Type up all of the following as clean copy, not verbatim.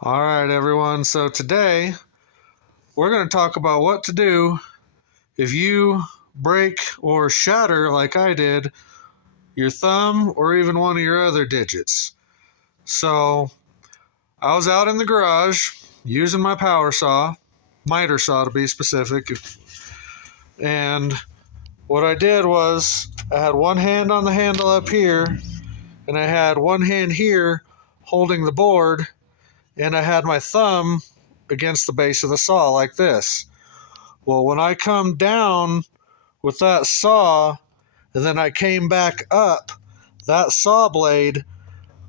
All right, everyone. So today we're going to talk about what to do if you break or shatter, like I did, your thumb or even one of your other digits. So I was out in the garage using my power saw, miter saw to be specific, and what I did was I had one hand on the handle up here, and I had one hand here holding the board, and I had my thumb against the base of the saw like this. Well, when I come down with that saw and then I came back up, that saw blade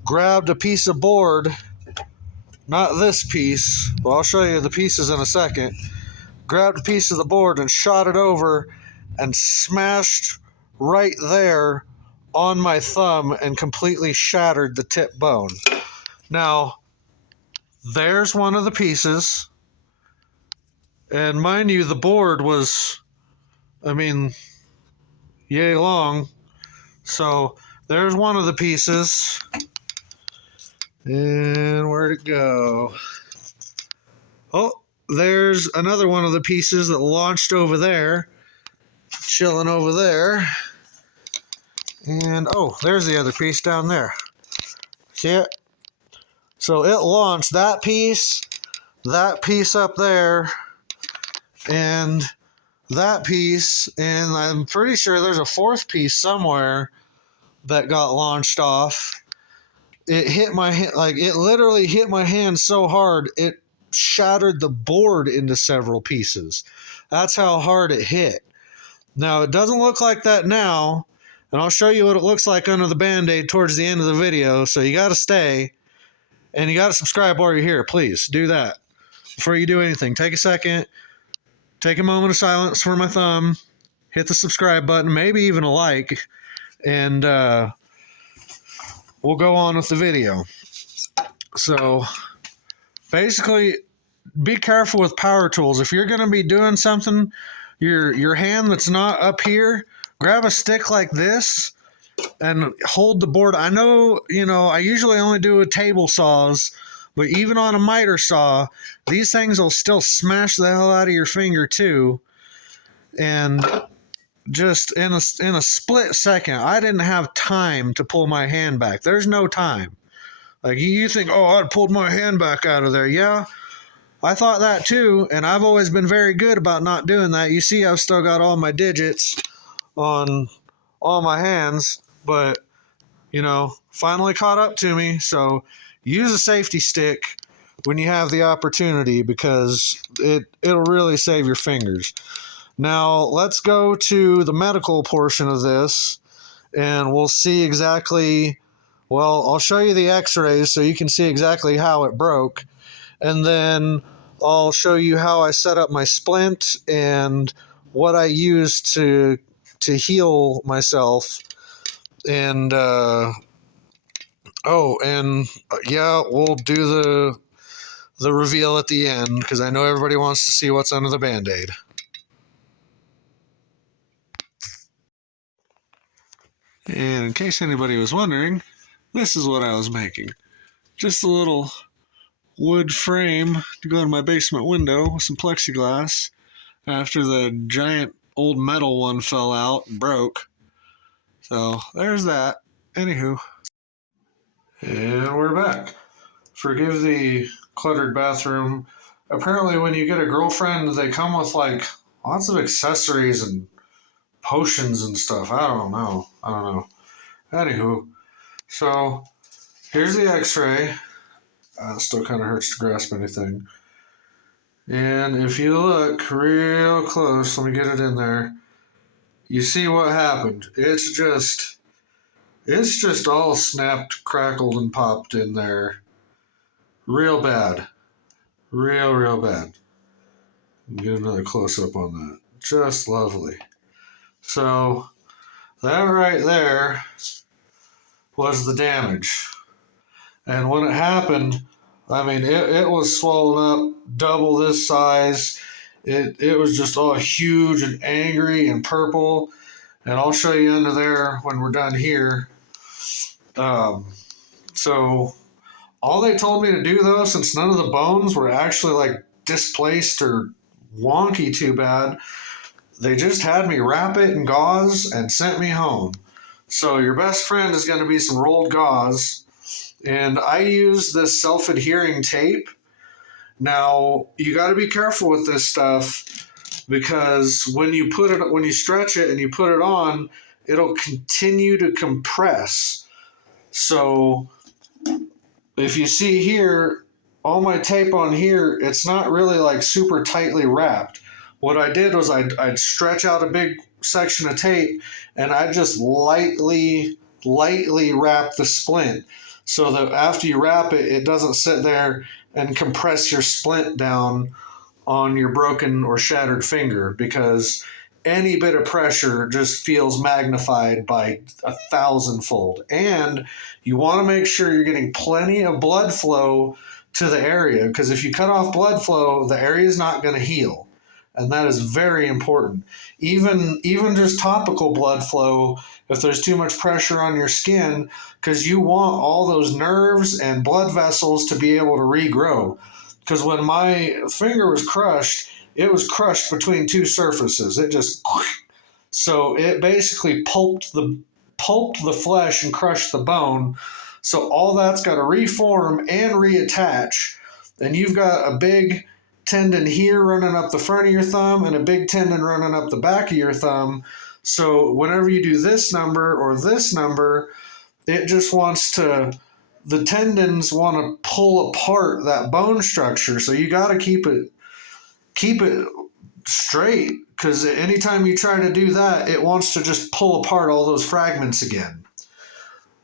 grabbed a piece of board, not this piece, but I'll show you the pieces in a second, grabbed a piece of the board and shot it over and smashed right there on my thumb and completely shattered the tip bone. Now, there's one of the pieces. And mind you, the board was, yay long. So there's one of the pieces. And where'd it go? Oh, there's another one of the pieces that launched over there, chilling over there. And oh, there's the other piece down there. See it? So it launched that piece up there, and that piece, and I'm pretty sure there's a fourth piece somewhere that got launched off. It hit my hand, like it literally hit my hand so hard it shattered the board into several pieces. That's how hard it hit. Now it doesn't look like that now, and I'll show you what it looks like under the band-aid towards the end of the video. So you got to stay, and you got to subscribe while you're here. Please do that before you do anything. Take a second, take a moment of silence for my thumb, hit the subscribe button, maybe even a like, and we'll go on with the video. So basically, be careful with power tools. If you're going to be doing something, your hand that's not up here, grab a stick like this and hold the board. I know, I usually only do with table saws, but even on a miter saw, these things will still smash the hell out of your finger too. And just in a split second, I didn't have time to pull my hand back. There's no time. Like you think, oh, I'd pulled my hand back out of there. Yeah, I thought that too, and I've always been very good about not doing that. You see, I've still got all my digits on all my hands, but, finally caught up to me. So use a safety stick when you have the opportunity because it'll really save your fingers. Now, let's go to the medical portion of this, and we'll see exactly, well, I'll show you the x-rays so you can see exactly how it broke. And then I'll show you how I set up my splint and what I used to heal myself. And we'll do the reveal at the end because I know everybody wants to see what's under the band-aid. And in case anybody was wondering, this is what I was making. Just a little wood frame to go in my basement window with some plexiglass after the giant old metal one fell out and broke. So there's that. Anywho. And we're back. Forgive the cluttered bathroom. Apparently when you get a girlfriend, they come with like lots of accessories and potions and stuff. I don't know. Anywho, so here's the x-ray. It still kind of hurts to grasp anything. And if you look real close, let me get it in there, you see what happened. It's just all snapped, crackled, and popped in there. Real bad. Real bad. Get another close-up on that. Just lovely. So, that right there was the damage. And when it happened, it was swollen up double this size. It was just all huge and angry and purple. And I'll show you under there when we're done here. So All they told me to do though, since none of the bones were actually like displaced or wonky too bad, they just had me wrap it in gauze and sent me home. So your best friend is going to be some rolled gauze, and I use this self-adhering tape. Now you got to be careful with this stuff because when you stretch it and you put it on, it'll continue to compress. So if you see here, all my tape on here, it's not really like super tightly wrapped. What I did was I'd stretch out a big section of tape and I just lightly wrap the splint so that after you wrap it, it doesn't sit there and compress your splint down on your broken or shattered finger, because any bit of pressure just feels magnified by 1,000-fold. And you want to make sure you're getting plenty of blood flow to the area, because if you cut off blood flow, the area is not going to heal. And that is very important. Even just topical blood flow, if there's too much pressure on your skin, because you want all those nerves and blood vessels to be able to regrow. Because when my finger was crushed, it was crushed between two surfaces. It just so it basically pulped the flesh and crushed the bone. So all that's got to reform and reattach, and you've got a big tendon here running up the front of your thumb and a big tendon running up the back of your thumb. So whenever you do this number or this number, it just wants to, the tendons want to pull apart that bone structure. So you got to keep it straight, because anytime you try to do that, it wants to just pull apart all those fragments again.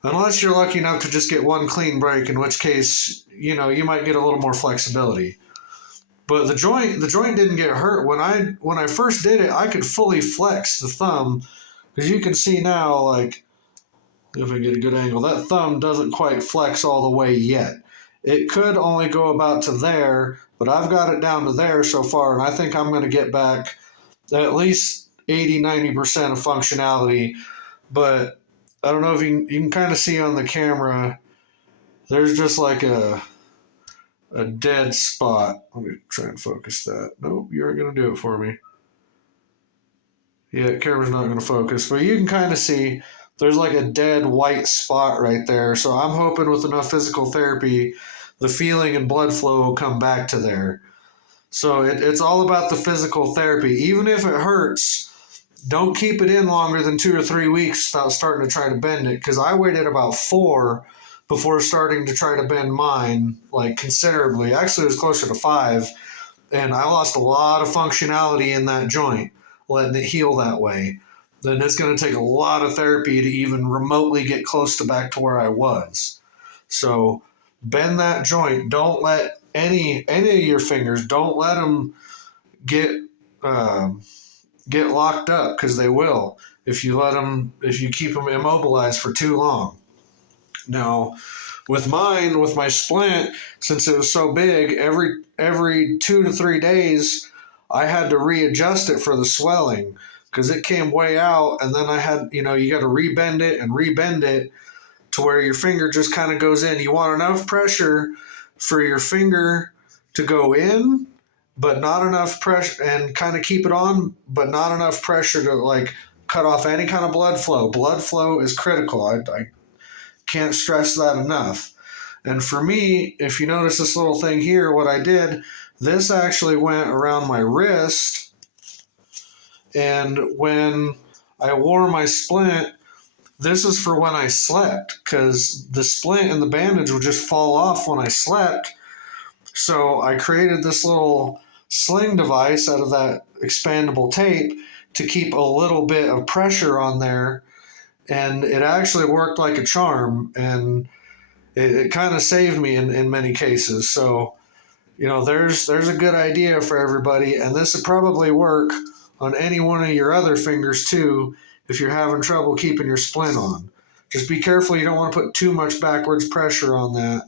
Unless you're lucky enough to just get one clean break, in which case, you might get a little more flexibility. But the joint didn't get hurt. When I first did it, I could fully flex the thumb, because you can see now, like, if I get a good angle, that thumb doesn't quite flex all the way yet. It could only go about to there, but I've got it down to there so far, and I think I'm going to get back at least 80-90% of functionality. But I don't know if you can kind of see on the camera, there's just like a dead spot. Let me try and focus that. Nope, you aren't going to do it for me. Yeah, the camera's not going to focus, but you can kind of see there's like a dead white spot right there. So I'm hoping with enough physical therapy, the feeling and blood flow will come back to there. So it's all about the physical therapy. Even if it hurts, don't keep it in longer than 2 or 3 weeks without starting to try to bend it. Because I waited about 4 before starting to try to bend mine, like considerably. Actually, it was closer to 5. And I lost a lot of functionality in that joint, letting it heal that way. Then it's going to take a lot of therapy to even remotely get close to back to where I was. So bend that joint. Don't let any of your fingers, don't let them get locked up, because they will if you keep them immobilized for too long. Now, with my splint, since it was so big, every 2 to 3 days, I had to readjust it for the swelling, because it came way out, and then I had, you got to rebend it to where your finger just kind of goes in. You want enough pressure for your finger to go in, but not enough pressure, and kind of keep it on, but not enough pressure to like cut off any kind of blood flow. Blood flow is critical. I can't stress that enough. And for me, if you notice this little thing here, what I did, this actually went around my wrist. And when I wore my splint, this is for when I slept, because the splint and the bandage would just fall off when I slept. So I created this little sling device out of that expandable tape to keep a little bit of pressure on there. And it actually worked like a charm, and it kind of saved me in many cases. So, there's a good idea for everybody, and this would probably work on any one of your other fingers too if you're having trouble keeping your splint on. Just be careful, you don't want to put too much backwards pressure on that,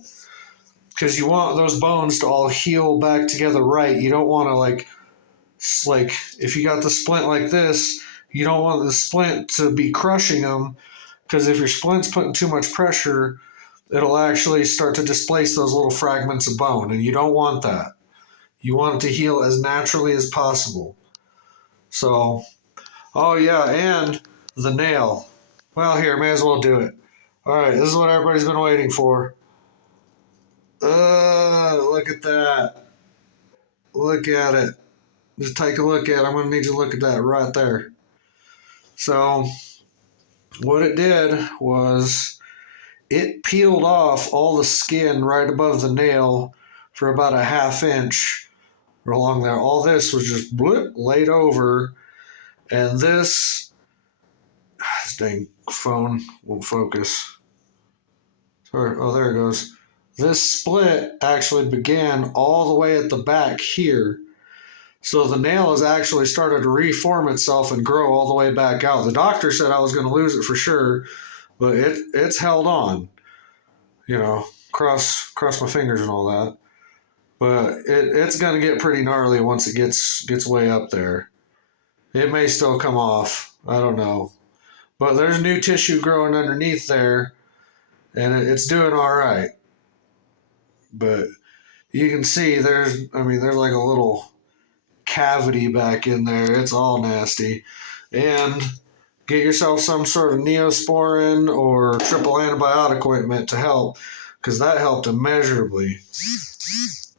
because you want those bones to all heal back together right. You don't want to like if you got the splint like this, you don't want the splint to be crushing them, because if your splint's putting too much pressure, it'll actually start to displace those little fragments of bone, and you don't want that. You want it to heal as naturally as possible. So, oh yeah, and the nail. Well, here, may as well do it. All right, this is what everybody's been waiting for. Look at that. Look at it. Just take a look at it. I'm going to need you to look at that right there. So, what it did was it peeled off all the skin right above the nail for about a half inch along there. All this was just blip, laid over, and this dang phone won't focus. Sorry. Oh, there it goes. This split actually began all the way at the back here. So the nail has actually started to reform itself and grow all the way back out. The doctor said I was going to lose it for sure, but it's held on. You know, cross my fingers and all that. But it's going to get pretty gnarly once it gets way up there. It may still come off. I don't know. But there's new tissue growing underneath there, and it's doing all right. But you can see there's like a little cavity back in there. It's all nasty. And get yourself some sort of Neosporin or triple antibiotic ointment to help, because that helped immeasurably.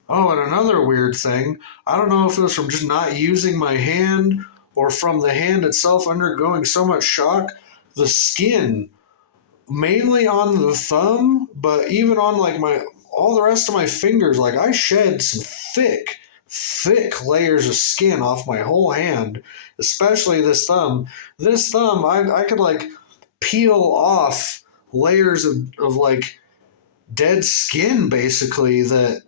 Oh, and another weird thing, I don't know if it was from just not using my hand or from the hand itself undergoing so much shock, the skin, mainly on the thumb, but even on like all the rest of my fingers, like I shed some thick layers of skin off my whole hand, especially this thumb. This thumb, I could like peel off layers of like dead skin basically that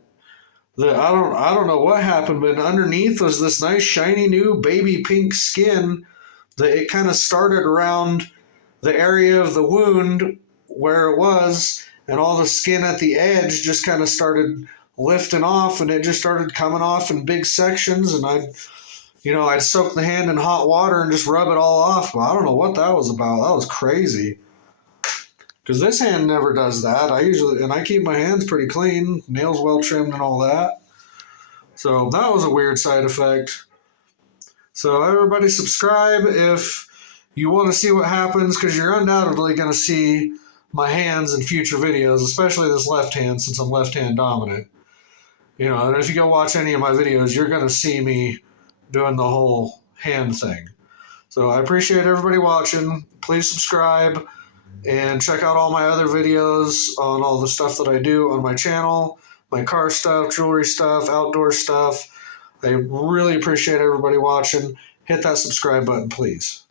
I don't know what happened, but underneath was this nice shiny new baby pink skin that it kind of started around the area of the wound where it was, and all the skin at the edge just kind of started lifting off, and it just started coming off in big sections, and I'd soak the hand in hot water and just rub it all off. But I don't know what that was about. That was crazy. Because this hand never does that. I keep my hands pretty clean, nails well trimmed and all that. So that was a weird side effect. So everybody subscribe if you want to see what happens, because you're undoubtedly going to see my hands in future videos, especially this left hand since I'm left hand dominant. And if you go watch any of my videos, you're going to see me doing the whole hand thing. So I appreciate everybody watching. Please subscribe and check out all my other videos on all the stuff that I do on my channel, my car stuff, jewelry stuff, outdoor stuff. I really appreciate everybody watching. Hit that subscribe button, please.